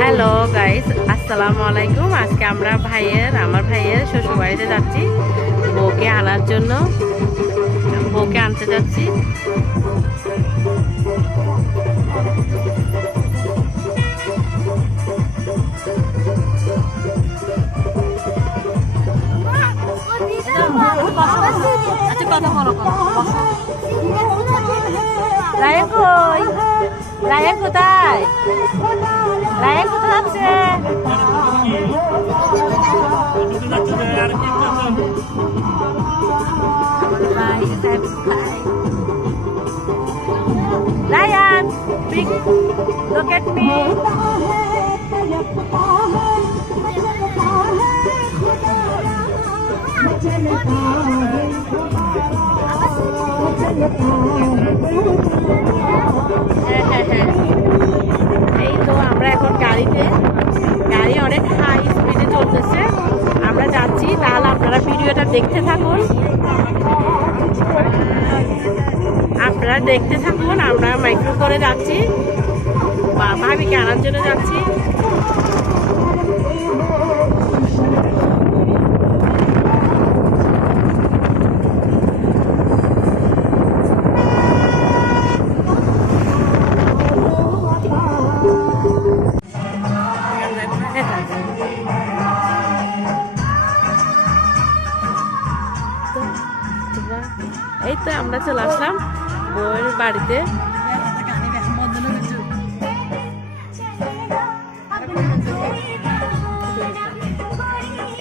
Hello guys আসসালামু আলাইকুম আজকে আমরা ভাইয়ের, আমার ভাইয়ের শ্বশুর বাড়িতে যাচ্ছি। বউকে আনার জন্য। বউকে আনতে যাচ্ছি। আচ্ছা কোথায়? Ryan, big, look at me. এই তো আমরা এখন গাড়িতে গাড়ি অনেক হাই স্পিডে চলতেছে আমরা যাচ্ছি তাহলে আপনারা ভিডিওটা দেখতে থাকুন আপনারা দেখতে থাকুন আমরা মাইক্রো করে যাচ্ছি। বা ভাবিকে আনার জন্য যাচ্ছি। এই তো আমরা চলে আসলাম বউয়ের বাড়িতে।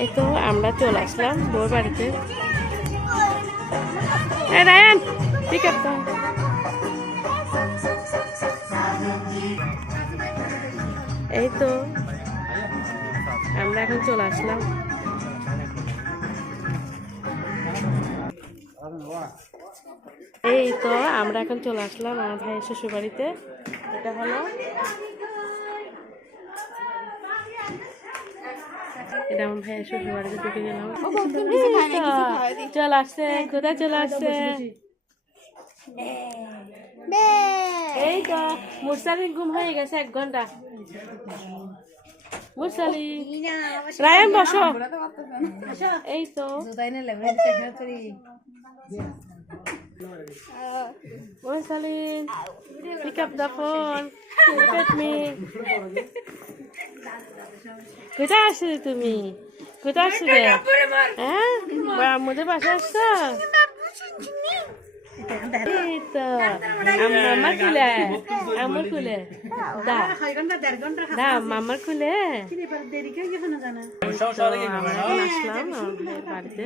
এই তো আমরা চলে আসলাম বউয়ের বাড়িতে। রায়ান ঠিক আছে এই তো আমরা এখন চলে আসলাম। এই তো আমরা এখন চলে আসলাম আমার ভাইয়ের শ্বশুর বাড়িতে এটা হলো এটা আমার ভাইয়ের ঢুকে গেলাম। চলে আসছে কোথায় চলে আসছে? এই তো মুরসালিন ঘুম হয়ে গেছে এক ঘণ্টা। মুরসালি রায়ন বসো। এই তো। মুরসালিন pick up the phone look at me. কোথায় আসলে তুমি? কোথায় আসলে হ্যাঁ? বা আমাদের বাসা আসছো? আমার খুলে আমার খুলে। দা দা মামার খুলে। আসলাম আমার বাড়িতে।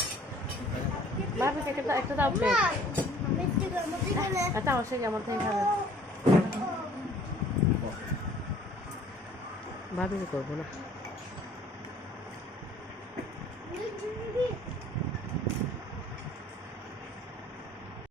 ভাবি একটা একটা দাও প্লেট একটা অবশ্যই আমার থেকে খাবে। ভাবি করব না।